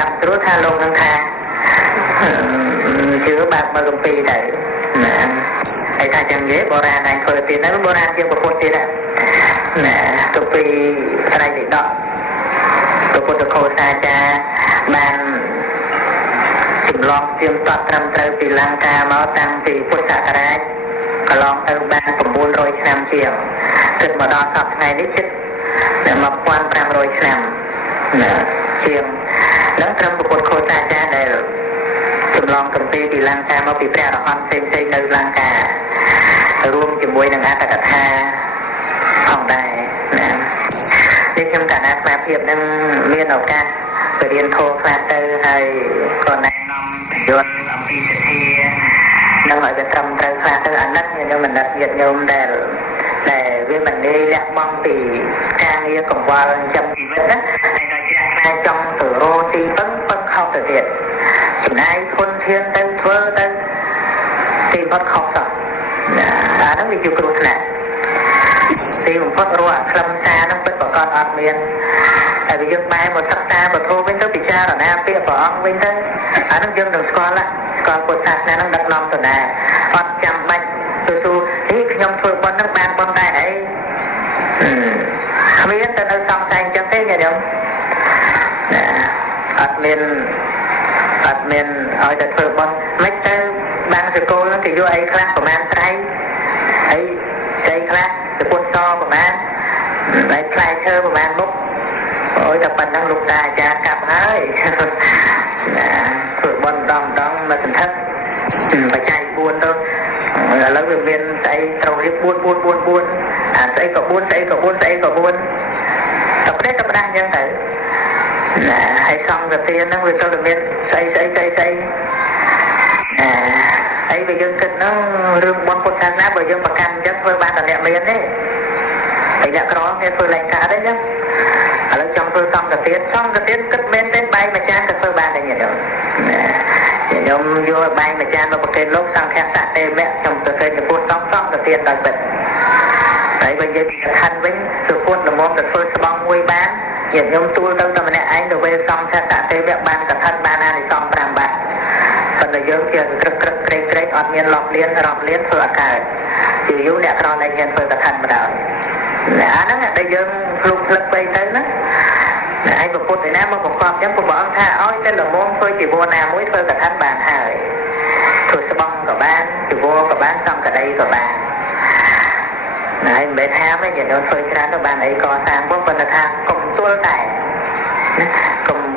ចាប់ត្រួតថាលោកនឹងថាជឿបាក់បើកំពីទៅណាហើយថាចឹងនិយាយបុរាណឯងធ្វើទៀតហ្នឹងបុរាណជាងពុទ្ធទៀតណាកំពីត្រៃបិដកពុទ្ធឃោសាចារ្យបានចម្លងទៀមទាត់ត្រឹមត្រូវពីលង្កាមកតាំងពីពុទ្ធសករាជកន្លងទៅបាន900ឆ្នាំជាងគិតមកដល់សប្តាហ៍ថ្ងៃនេះជិត1500ឆ្នាំណាជាងនឹងត្រឹមពុទ្ធឃោសាចារ្យដែលចម្លងកំពីលង្កាមកពីព្រះអរហន្តផ្សេងៗនៅលង្ការួមជាមួយនឹងអត្តកថាផងដែរណានេះខ្ញុំកណាត់ស្មារតីនឹងមានឱកាសទៅរៀនធម៌ខ្លះទៅហើយក៏ណែនាំយល់អំពីសិទ្ធានឹងឲ្យវាត្រឹមត្រូវខ្លះទៅអាណិតខ្ញុំមិនណិតញាតិញោមដែលវាមិនងាយលះបង់ពីការងារកង្វល់ចិញ្ចឹមជីវិតណាហើយដល់ជ្រះថ្លាចង់ទៅរកទីពឹងខុសទៅទៀតចំណាយធនធានទៅធ្វើទៅទីបំផុតខុសសោះអាហ្នឹងវាជាគ្រោះថ្នាក់ទីបំផុតរកខ្លឹមសារហ្នឹងពិតប្រកបអត់មានតែវាយើងបែរមកសិក្សាពធវិញទៅពិចារណាពាក្យព្រះអង្គវិញទៅអាហ្នឹងយើងនឹងស្គាល់ពុទ្ធសាសនាហ្នឹងដឹកនាំទៅណាអត់ចាំបាច់ទៅសួរខ្ញុំធ្វើប៉ុណ្្នឹងបានប៉ុណ្ដែរអីគ្មានទៅនៅសង្ស័យអញ្ចឹងទេញាតិញោមអត់មានឲ្យតែធ្វើប៉ុណ្ណឹងមិនទៅបានសកលហ្នឹងគេយកអីខ្លះប្រមាណត្រៃអីស្អីខ្លះទៅពុនសប្រមាណហើយផ្លែឈើប្រមាណមុខអូយតែប៉ុណ្ណឹងលោកតាអាចារ្យកាប់ហើយណាធ្វើប៉ុណ្ណឹងដងមកសន្ធឹកបច្ច័យ4ទៅឥឡូវវាមានស្អីត្រូវរៀប4អាស្អីក៏4ស្អីក៏4ស្អីក៏4តែប្រទេសក៏ផ្ដាស់អញ្ចឹងទៅណាហើយសង្ឃទានហ្នឹងវាទៅតែមានស្អីហើយបើយើងគិតហ្នឹងរឿងបុណ្យពុទ្ធសាសនាបើយើងប្រកាន់អញ្ចឹងធ្វើបានតែអ្នកមានទេហើយអ្នកក្រគេធ្វើឡើងកើតទេចឹងឥឡូវចង់ធ្វើសង្ឃទានគិតមែនទេបាយមួយចានក៏ធ្វើបានដែរញាតិញោមយកបាយមួយចានមកប្រគេនលោកសង្ឃសៈទេវៈខ្ញុំទៅឃើញចំពោះសង្ឃទានដល់ពិតហើយបើយើងកថាវិញសុពុទ្ធល្មមទៅធ្វើស្បង់មួយបានញាតិញោមទូលទៅតែម្នាក់ឯងទៅវេសង្ឃសៈទេវៈបានកថាបានអានិសង្ឃ5បាត់ប៉ុន្តែយើងជាក្រឹកក្រែងអត់មានរាប់លានធ្វើអកើតយូរអ្នកក្រណែហ៊ានធ្វើកថាម្ដងអាហ្នឹងដែលយើងភ្លុកផ្លឹកទៅណាហើយពុទ្ធឯណាមកបង្កប់ចឹងព្រះអង្គថាឲ្យតែល្មមធ្វើជីវរណាមួយធ្វើកថាបានហើយធ្វើស្បង់ក៏បានជីវរក៏បានសង្កដីក៏បានហើយមិនមែនថាមិនយកធ្វើច្រើនទៅបានអីក៏តាមប៉ុន្តែថាកុំទល់តែ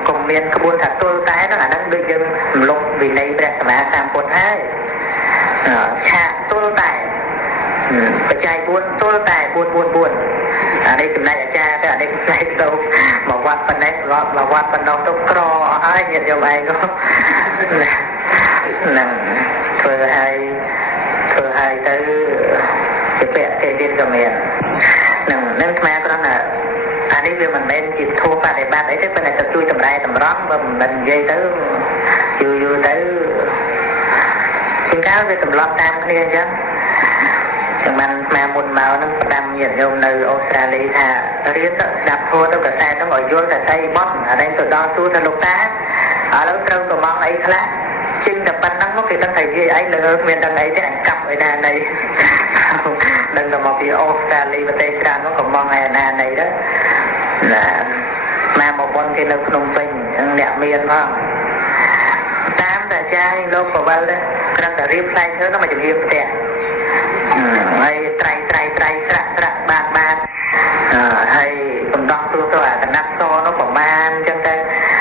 កុំមានក្បួនថាទល់តែហ្នឹងអាហ្នឹងដូចយើងរំលឹកវិន័យព្រះសម្មាសម្ពុទ្ធហើយឆាកទល់តែបច្ច័យ4ទល់តែ4អានេះចំណែកអាចារ្យទៅអានេះផ្នែកទៅមកវត្តប៉ុណ្ណេះមកវត្តប៉ុណ្ណោះទៅក្រអស់ហើយញាតិញោមឯងក៏ហ្នឹងធ្វើឲ្យទៅជាពាក់គេទៀតក៏មាននឹងស្មារតីណាអានេះវាមិនមែនជាធម៌បដិបត្តិអីទេប៉ុន្តែទៅជួយតម្រែតម្រង់បើមិននិយាយទៅយូរទៅជាងកាលវាទម្លាប់តាមគ្នាអញ្ចឹងចាំបានស្មាមុនមកនឹងផ្ដាំញាតិញោមនៅអូស្ត្រាលីថារៀនទៅស្ដាប់ធម៌ទៅកសែតទៅឲ្យយល់តែស្អីបត់អានេះទៅដល់ទូទៅលោកតាឥឡូវត្រូវកំងអីខ្លះចេញតែប៉ុណ្ណឹងមកគេដឹងថានិយាយអីលើមានដឹងអីទេអញកាប់ឯណានៃដឹងតែមកពីអូស្ត្រាលីប្រទេសច្រើនមកកំងឯណានៃទៅណាមកបនគេនៅភ្នំពេញអ្នកមានផងតាមតែចាយលោកបវលដែរគ្រាន់តែរៀបផ្លែឈើនោះមកជំរាបផ្ទះហើយត្រៃស្រាក់បានហើយកំដងទូទៅអាកណាត់សនោះប្រមាណអញ្ចឹងទៅ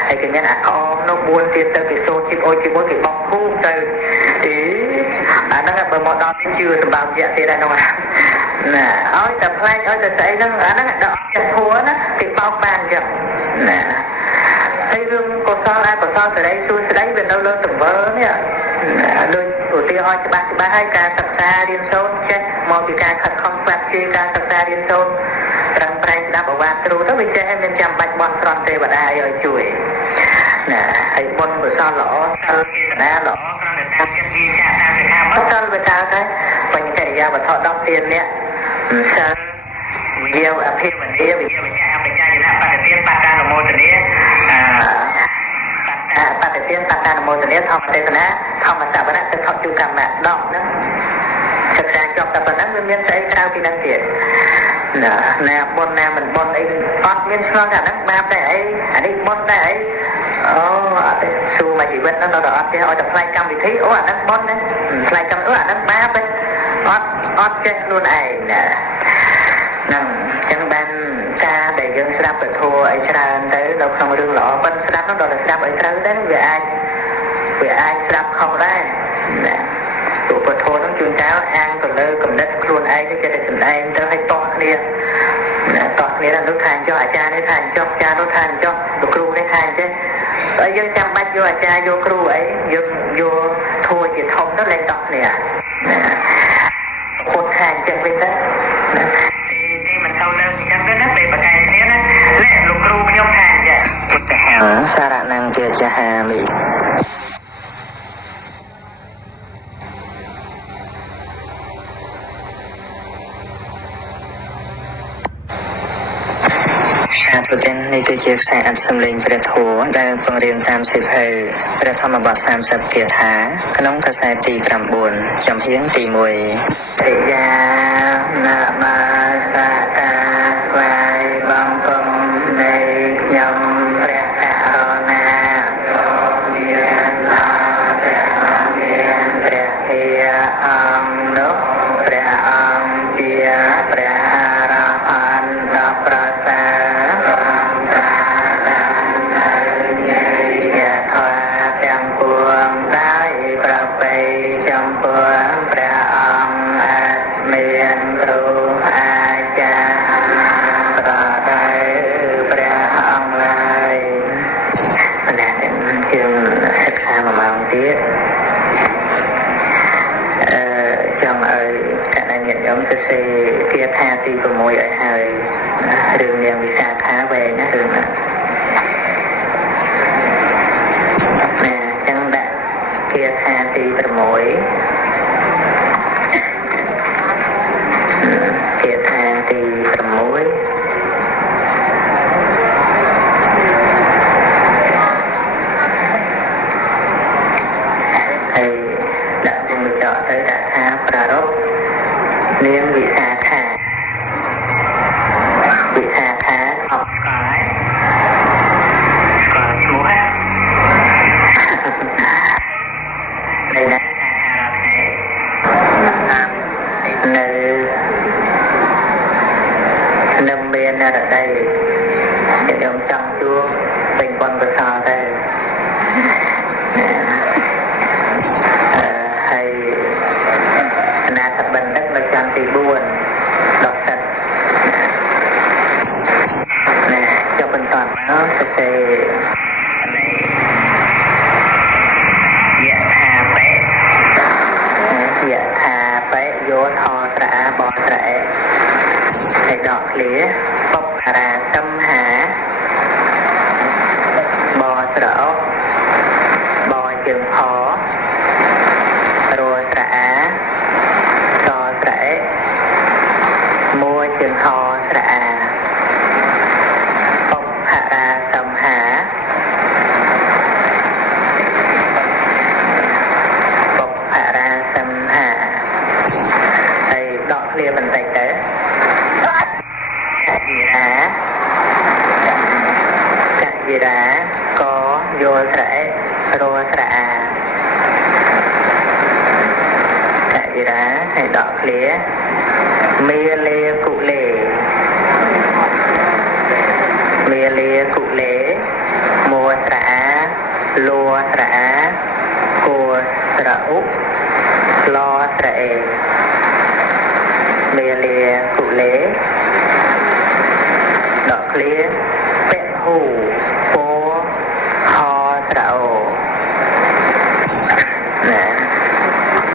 ហើយគេមានអាក្អមនោះ4ទៀតទៅគេសូត្រជីបអូជាមួយគេបោកភូមិទៅអាហ្នឹងបើមកដល់ជឿសម្រាប់រយៈទៀតដែរនោះណាឲ្យតែផ្លែឲ្យតែស្អីហ្នឹងអាហ្នឹងដល់អត់ចេះធัวណាគេបោកបានអញ្ចឹងណាហើយរឿងកុសលអកុសលសេរីសួស្ដីវានៅលើទង្វើនេះដូចឧទាហរណ៍ច្បាស់ហើយការសិក្សារៀនសូត្រចេះមកពីការខិតខំស្វាត់ជាការសិក្សារៀនសូត្រប្រឹងប្រែងស្ដាប់អាវាតគ្រូទៅវាចេះឲ្យមានចាំបាច់បន់ស្រន់ទេវតាឲ្យជួយណាហើយបុណ្យកុសលល្អសិលចេតនាល្អគ្រាន់តែតាមចិត្តវាចាក់តាមសិក្ខាបទសិលវាកើតហើយបញ្ចរិយាវត្ថុ10ទាននេះសិលវិយអភិវនាវិយវិជ្ជាអបញ្ញាយនៈបដិទានបដានមោទនាប នេះធម្មទេសនាធម្មសវនៈទៅថតជួកម្មៈដកហ្នឹងសិក្សាចប់តែប៉ុណ្ណឹងវាមានស្អីក្រៅពីហ្នឹងទៀតណាបុណ្យណាមិនបុណ្យអីអត់មានឆ្លងអាហ្នឹងបាបតែអីអានេះបុណ្យតែអីអូអត់ទេសួរមកជីវិតហ្នឹងដល់អត់ទេឲ្យតែផ្លាច់កម្មវិធីអូអាហ្នឹងបុណ្យណាផ្លាច់កម្មអូអាហ្នឹងបាបទេអត់ចេះខ្លួនឯងណាហ្នឹងអញ្ចឹងបានការដែលយើងស្ដាប់ពធអីច្រើនទៅនៅក្នុងរឿងល្អប៉ុន្តែស្ដាប់នោះដល់តែស្ដាប់ឲ្យត្រូវទៅវាអាចស្ដាប់ខុសដែរណាព្រោះពធនោះជួនកាលអាងទៅលើគំនិតខ្លួនឯងទៅចេះតែសម្ដែងទៅឲ្យតោះគ្នាណាតោះគ្នានោះថាចុះអាចារ្យនេះថាចុះអាចារ្យនោះថាចុះលោកគ្រូនេះថាចេះហើយយើងចាំបាច់យកអាចារ្យយកគ្រូអីយើងយកធัวជាធំទៅលេងតោះគ្នាណាពុទ្ធថាអញ្ចឹងវិញទៅណាទីមិនសូវលើអញ្ចឹងទេណាពេលបកកាយគ្នាណានេះលោកគ្រូខ្ញុំថាអញ្ចឹងពុទ្ធហៅសារណង្ជាចហាមិសាធុចិននេះគឺជាខ្សែអត្ថសម្លេងព្រះធម៌ដែលបង្រៀនតាមសិភៅព្រះធម្មបទ30គាថាក្នុងខ្សែទី9ចំហៀងទី1តិយាណាមាសាកាវ៉ៃបងកុំនៃខ្ញុំព្រះករុណាមានណាព្រះមានព្រះភិយអង្គនោះព្រះអង្គជាព្រះអរហន្តដ៏ប្រសើរទាំងពួងដោយប្រពៃចំពោះព្រះអង្គអត់មានគ្រូអាចារ្យប្រដៅព្រះអង្គឡើយណាយើងសិក្សាមួយម៉ោងទៀតចង់ឲ្យកណ្ដាលញាតិញោមទៅសេគាថាទី6ឲ្យហើយរឿងនាងវិសាខាវែងណារឿងហ្នឹងគាថាទី6គាថាទី6ហើយដាក់ពុំចោលទៅដាក់ថាប្រារព្ធនាងវិសាខាអត់ស្គាល់ហើយស្គាល់ឈ្មោះហើយណានៅមានរដីខ្ញុំចង់ជួបពេញបុណ្យកុសលទៅហើយអនាថបណ្ឌិតនៅចាំទី4ដល់សិតណាចុះបន្តមកសរសេរយថាបេយោថស្រៈបស្រៈហើយដកឃ្លាបុព្វរាសម្ហាបស្រៈបជើងផរស្រៈសស្រៈមួយជើងហស្រៈបុព្វរាសម្ហាគ្នាបន្តិចទៅកយិរាកយល់ស្រៈរស្រៈកយិរាហើយដកឃ្លាមេលេគុលេមេលេគុលេមួស្រៈលួស្រៈគួស្រៈឧឡស្រៈមេលាគុលេដកឃ្លាពហូ